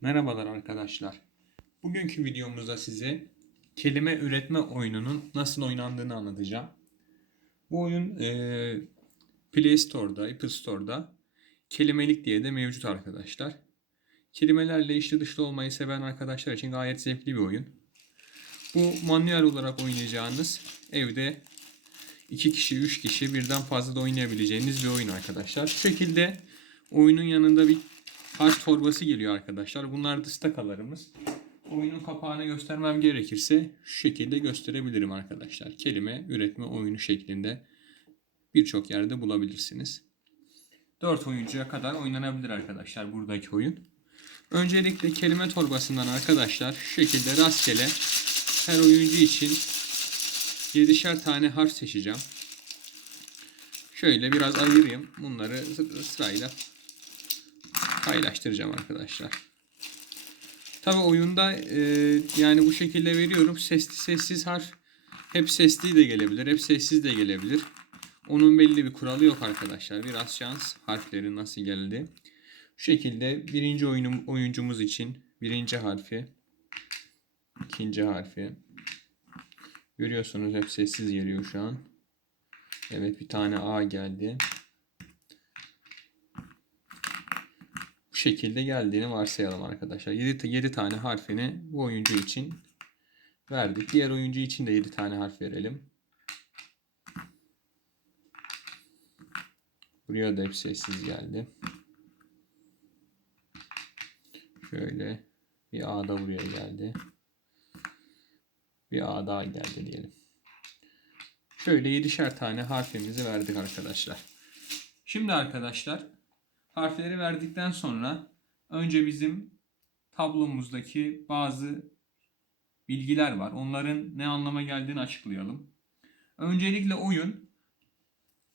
Merhabalar arkadaşlar. Bugünkü videomuzda size kelime üretme oyununun nasıl oynandığını anlatacağım. Bu oyun eee, Play Store'da, Apple Store'da kelimelik diye de mevcut arkadaşlar. Kelimelerle içli dışlı olmayı seven arkadaşlar için gayet zevkli bir oyun. Bu manuel olarak oynayacağınız evde 2 kişi, 3 kişi birden fazla da oynayabileceğiniz bir oyun arkadaşlar. Şu şekilde oyunun yanında bir harf torbası geliyor arkadaşlar. Bunlar da stakalarımız. Oyunun kapağını göstermem gerekirse şu şekilde gösterebilirim arkadaşlar. Kelime üretme oyunu şeklinde birçok yerde bulabilirsiniz. 4 oyuncuya kadar oynanabilir arkadaşlar buradaki oyun. Öncelikle kelime torbasından arkadaşlar şu şekilde rastgele her oyuncu için 7'şer tane harf seçeceğim. Şöyle biraz ayırayım. Bunları sırayla paylaştıracağım arkadaşlar. Tabi oyunda e, yani bu şekilde veriyorum. Sesli sessiz harf hep sesli de gelebilir. Hep sessiz de gelebilir. Onun belli bir kuralı yok arkadaşlar. Biraz şans harflerin nasıl geldi. Şu şekilde birinci oyunum, oyuncumuz için birinci harfi, ikinci harfi. Görüyorsunuz hep sessiz geliyor şu an. Evet bir tane A geldi. Şekilde geldiğini varsayalım arkadaşlar. 7, 7 tane harfini bu oyuncu için verdik. Diğer oyuncu için de 7 tane harf verelim. Buraya da hep sessiz geldi. Şöyle bir A da buraya geldi. Bir A daha geldi diyelim. Şöyle 7'şer tane harfimizi verdik arkadaşlar. Şimdi arkadaşlar harfleri verdikten sonra önce bizim tablomuzdaki bazı bilgiler var. Onların ne anlama geldiğini açıklayalım. Öncelikle oyun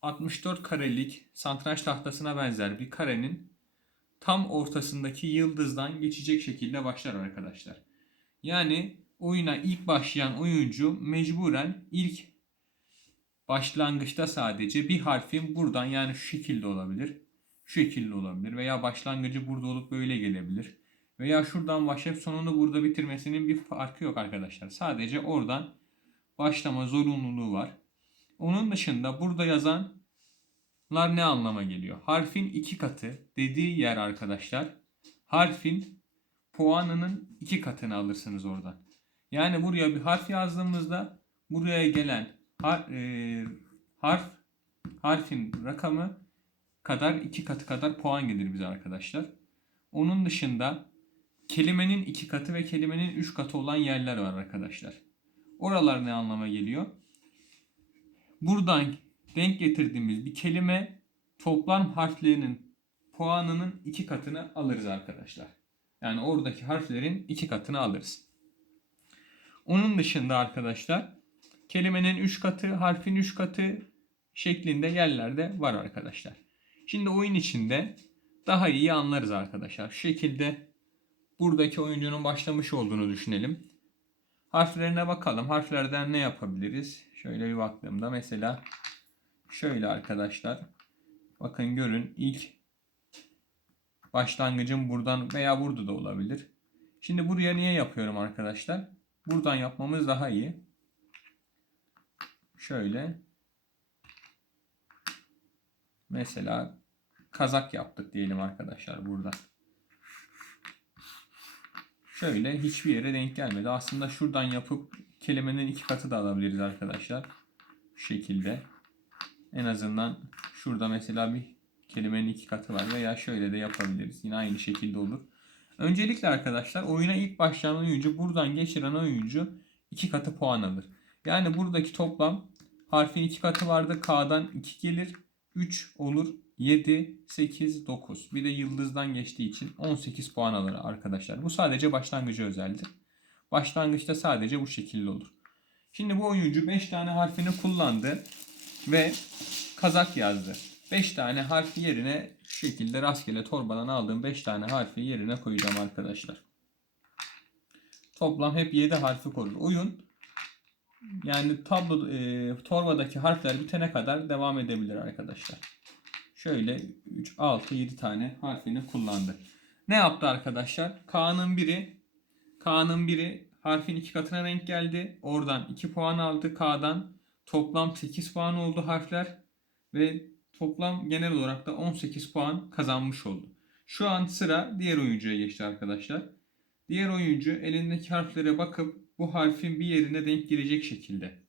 64 karelik satranç tahtasına benzer bir karenin tam ortasındaki yıldızdan geçecek şekilde başlar arkadaşlar. Yani oyuna ilk başlayan oyuncu mecburen ilk başlangıçta sadece bir harfin buradan yani şu şekilde olabilir. Şu şekilde olabilir veya başlangıcı burada olup böyle gelebilir. Veya şuradan başlayıp sonunu burada bitirmesinin bir farkı yok arkadaşlar. Sadece oradan başlama zorunluluğu var. Onun dışında burada yazanlar ne anlama geliyor? Harfin iki katı dediği yer arkadaşlar. Harfin puanının iki katını alırsınız oradan. Yani buraya bir harf yazdığımızda buraya gelen har, e, harf harfin rakamı kadar iki katı kadar puan gelir bize arkadaşlar. Onun dışında kelimenin iki katı ve kelimenin üç katı olan yerler var arkadaşlar. Oralar ne anlama geliyor? Buradan denk getirdiğimiz bir kelime toplam harflerinin puanının iki katını alırız arkadaşlar. Yani oradaki harflerin iki katını alırız. Onun dışında arkadaşlar kelimenin 3 katı, harfin 3 katı şeklinde yerlerde var arkadaşlar. Şimdi oyun içinde daha iyi anlarız arkadaşlar. Şu şekilde buradaki oyuncunun başlamış olduğunu düşünelim. Harflerine bakalım. Harflerden ne yapabiliriz? Şöyle bir baktığımda mesela şöyle arkadaşlar. Bakın görün ilk başlangıcım buradan veya burada da olabilir. Şimdi buraya niye yapıyorum arkadaşlar? Buradan yapmamız daha iyi. Şöyle. Mesela kazak yaptık diyelim arkadaşlar burada. Şöyle hiçbir yere denk gelmedi. Aslında şuradan yapıp kelimenin iki katı da alabiliriz arkadaşlar. Şu şekilde. En azından şurada mesela bir kelimenin iki katı var veya şöyle de yapabiliriz. Yine aynı şekilde olur. Öncelikle arkadaşlar oyuna ilk başlayan oyuncu buradan geçiren oyuncu iki katı puan alır. Yani buradaki toplam harfin iki katı vardı. K'dan 2 gelir. 3 olur. 7, 8, 9. Bir de yıldızdan geçtiği için 18 puan alır arkadaşlar. Bu sadece başlangıcı özeldir. Başlangıçta sadece bu şekilde olur. Şimdi bu oyuncu 5 tane harfini kullandı ve kazak yazdı. 5 tane harfi yerine şu şekilde rastgele torbadan aldığım 5 tane harfi yerine koyacağım arkadaşlar. Toplam hep 7 harfi korur. Oyun yani tablo e, torbadaki harfler bitene kadar devam edebilir arkadaşlar. Şöyle 3 6 7 tane harfini kullandı. Ne yaptı arkadaşlar? K'nın biri K'nın biri harfin iki katına denk geldi. Oradan 2 puan aldı K'dan. Toplam 8 puan oldu harfler. Ve toplam genel olarak da 18 puan kazanmış oldu. Şu an sıra diğer oyuncuya geçti arkadaşlar. Diğer oyuncu elindeki harflere bakıp bu harfin bir yerine denk gelecek şekilde.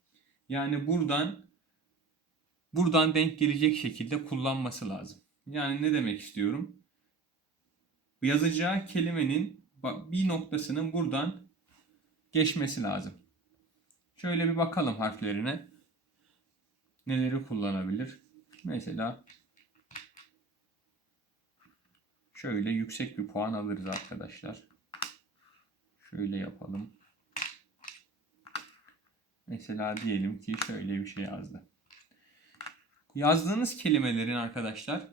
Yani buradan buradan denk gelecek şekilde kullanması lazım. Yani ne demek istiyorum? Yazacağı kelimenin bir noktasının buradan geçmesi lazım. Şöyle bir bakalım harflerine. Neleri kullanabilir? Mesela şöyle yüksek bir puan alırız arkadaşlar. Şöyle yapalım. Mesela diyelim ki şöyle bir şey yazdı. Yazdığınız kelimelerin arkadaşlar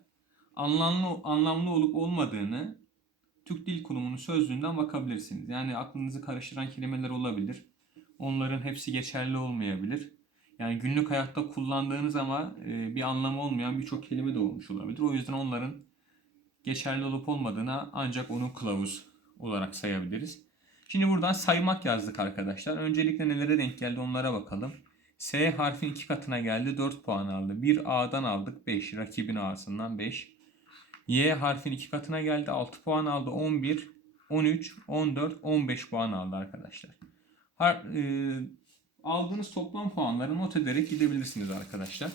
anlamlı anlamlı olup olmadığını Türk Dil Kurumu'nun sözlüğünden bakabilirsiniz. Yani aklınızı karıştıran kelimeler olabilir. Onların hepsi geçerli olmayabilir. Yani günlük hayatta kullandığınız ama e, bir anlamı olmayan birçok kelime de olmuş olabilir. O yüzden onların geçerli olup olmadığına ancak onu kılavuz olarak sayabiliriz. Şimdi buradan saymak yazdık arkadaşlar. Öncelikle nelere denk geldi onlara bakalım. S harfin iki katına geldi 4 puan aldı. Bir A'dan aldık 5. Rakibin A'sından 5. Y harfin iki katına geldi 6 puan aldı. 11, 13, 14, 15 puan aldı arkadaşlar. Har e, aldığınız toplam puanları not ederek gidebilirsiniz arkadaşlar.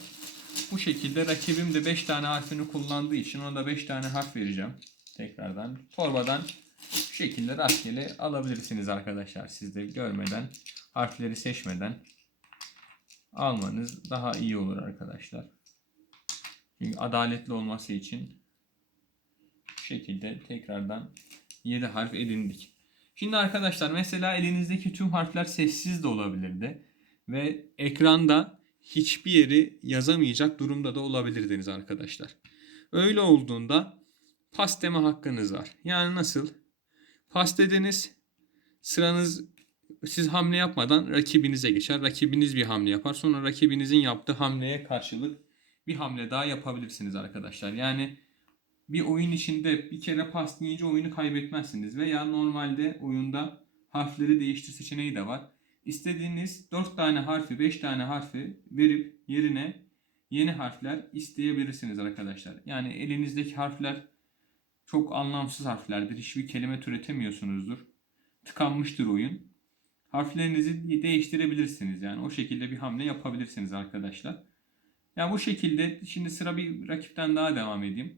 Bu şekilde rakibim de 5 tane harfini kullandığı için ona da 5 tane harf vereceğim. Tekrardan torbadan şu şekilde rastgele alabilirsiniz arkadaşlar. Siz de görmeden, harfleri seçmeden almanız daha iyi olur arkadaşlar. Çünkü adaletli olması için şu şekilde tekrardan 7 harf edindik. Şimdi arkadaşlar mesela elinizdeki tüm harfler sessiz de olabilirdi. Ve ekranda hiçbir yeri yazamayacak durumda da olabilirdiniz arkadaşlar. Öyle olduğunda pas deme hakkınız var. Yani nasıl? Pas dediniz sıranız siz hamle yapmadan rakibinize geçer. Rakibiniz bir hamle yapar. Sonra rakibinizin yaptığı hamleye karşılık bir hamle daha yapabilirsiniz arkadaşlar. Yani bir oyun içinde bir kere pas deyince oyunu kaybetmezsiniz. Veya normalde oyunda harfleri değiştir seçeneği de var. İstediğiniz 4 tane harfi 5 tane harfi verip yerine yeni harfler isteyebilirsiniz arkadaşlar. Yani elinizdeki harfler çok anlamsız harflerdir. Hiçbir kelime türetemiyorsunuzdur. Tıkanmıştır oyun. Harflerinizi değiştirebilirsiniz. Yani o şekilde bir hamle yapabilirsiniz arkadaşlar. Yani bu şekilde şimdi sıra bir rakipten daha devam edeyim.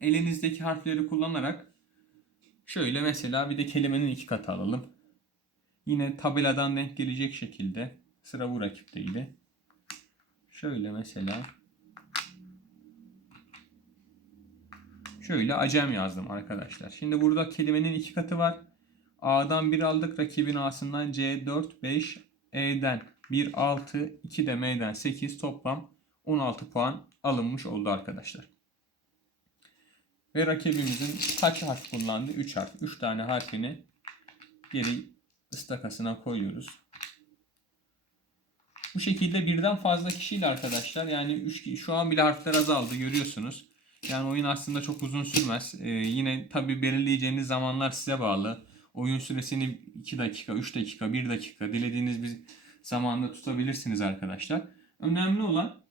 Elinizdeki harfleri kullanarak şöyle mesela bir de kelimenin iki katı alalım. Yine tabeladan denk gelecek şekilde sıra bu rakipteydi. Şöyle mesela Şöyle acem yazdım arkadaşlar. Şimdi burada kelimenin iki katı var. A'dan 1 aldık. Rakibin A'sından C 4, 5, E'den 1, 6, 2 de M'den 8 toplam 16 puan alınmış oldu arkadaşlar. Ve rakibimizin kaç harf kullandı? 3 harf. 3 tane harfini geri ıstakasına koyuyoruz. Bu şekilde birden fazla kişiyle arkadaşlar yani 3 şu an bile harfler azaldı görüyorsunuz. Yani oyun aslında çok uzun sürmez. Ee, yine tabi belirleyeceğiniz zamanlar size bağlı. Oyun süresini 2 dakika, 3 dakika, 1 dakika dilediğiniz bir zamanda tutabilirsiniz arkadaşlar. Önemli olan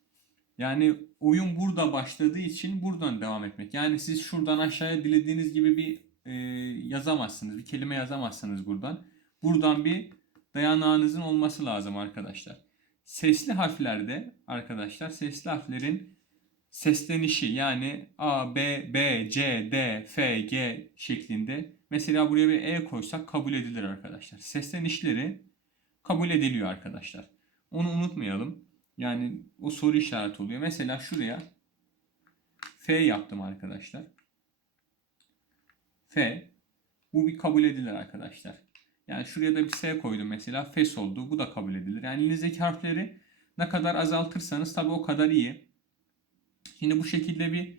yani oyun burada başladığı için buradan devam etmek. Yani siz şuradan aşağıya dilediğiniz gibi bir e, yazamazsınız. Bir kelime yazamazsınız buradan. Buradan bir dayanağınızın olması lazım arkadaşlar. Sesli harflerde arkadaşlar sesli harflerin seslenişi yani A, B, B, C, D, F, G şeklinde mesela buraya bir E koysak kabul edilir arkadaşlar. Seslenişleri kabul ediliyor arkadaşlar. Onu unutmayalım. Yani o soru işareti oluyor. Mesela şuraya F yaptım arkadaşlar. F. Bu bir kabul edilir arkadaşlar. Yani şuraya da bir S koydum mesela. Fes oldu. Bu da kabul edilir. Yani elinizdeki harfleri ne kadar azaltırsanız tabi o kadar iyi. Şimdi bu şekilde bir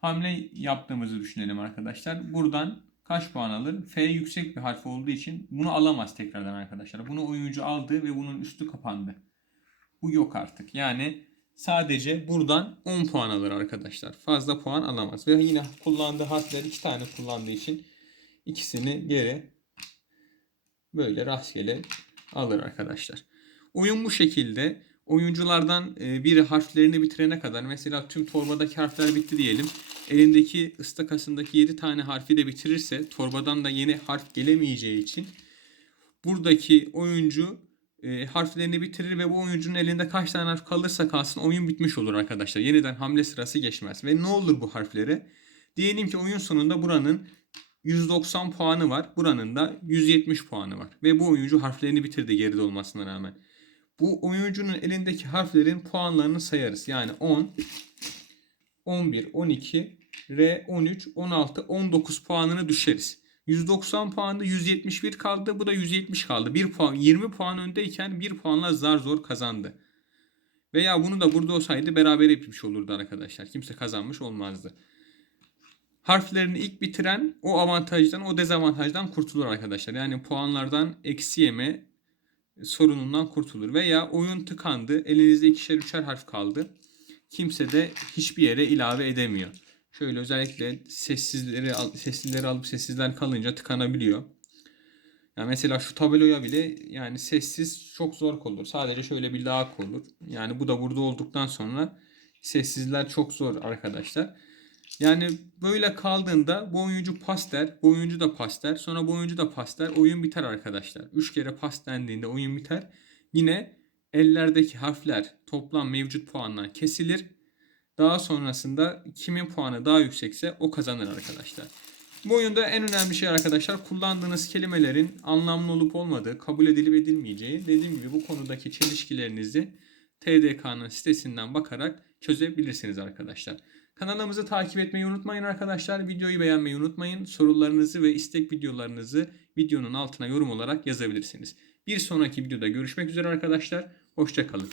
hamle yaptığımızı düşünelim arkadaşlar. Buradan kaç puan alır? F yüksek bir harf olduğu için bunu alamaz tekrardan arkadaşlar. Bunu oyuncu aldı ve bunun üstü kapandı. Bu yok artık. Yani sadece buradan 10 puan alır arkadaşlar. Fazla puan alamaz. Ve yine kullandığı harfler iki tane kullandığı için ikisini geri böyle rastgele alır arkadaşlar. Oyun bu şekilde. Oyunculardan e, biri harflerini bitirene kadar mesela tüm torbadaki harfler bitti diyelim. Elindeki ıstakasındaki 7 tane harfi de bitirirse torbadan da yeni harf gelemeyeceği için buradaki oyuncu e, harflerini bitirir ve bu oyuncunun elinde kaç tane harf kalırsa kalsın oyun bitmiş olur arkadaşlar. Yeniden hamle sırası geçmez. Ve ne olur bu harflere? Diyelim ki oyun sonunda buranın 190 puanı var. Buranın da 170 puanı var. Ve bu oyuncu harflerini bitirdi geride olmasına rağmen. Bu oyuncunun elindeki harflerin puanlarını sayarız. Yani 10, 11, 12, R 13, 16, 19 puanını düşeriz. 190 puanda 171 kaldı. Bu da 170 kaldı. 1 puan 20 puan öndeyken 1 puanla zar zor kazandı. Veya bunu da burada olsaydı beraber bitmiş olurdu arkadaşlar. Kimse kazanmış olmazdı. Harflerini ilk bitiren o avantajdan o dezavantajdan kurtulur arkadaşlar. Yani puanlardan eksi yeme sorunundan kurtulur. Veya oyun tıkandı. Elinizde ikişer üçer harf kaldı. Kimse de hiçbir yere ilave edemiyor. Şöyle özellikle sessizleri sessizleri alıp sessizler kalınca tıkanabiliyor. Ya mesela şu tabeloya bile yani sessiz çok zor olur. Sadece şöyle bir lağık olur. Yani bu da burada olduktan sonra sessizler çok zor arkadaşlar. Yani böyle kaldığında bu oyuncu pas der, bu oyuncu da pas der, sonra bu oyuncu da pas der. Oyun biter arkadaşlar. 3 kere pas dendiğinde oyun biter. Yine ellerdeki harfler toplam mevcut puandan kesilir. Daha sonrasında kimin puanı daha yüksekse o kazanır arkadaşlar. Bu oyunda en önemli şey arkadaşlar kullandığınız kelimelerin anlamlı olup olmadığı, kabul edilip edilmeyeceği. Dediğim gibi bu konudaki çelişkilerinizi TDK'nın sitesinden bakarak çözebilirsiniz arkadaşlar. Kanalımızı takip etmeyi unutmayın arkadaşlar. Videoyu beğenmeyi unutmayın. Sorularınızı ve istek videolarınızı videonun altına yorum olarak yazabilirsiniz. Bir sonraki videoda görüşmek üzere arkadaşlar. Hoşçakalın.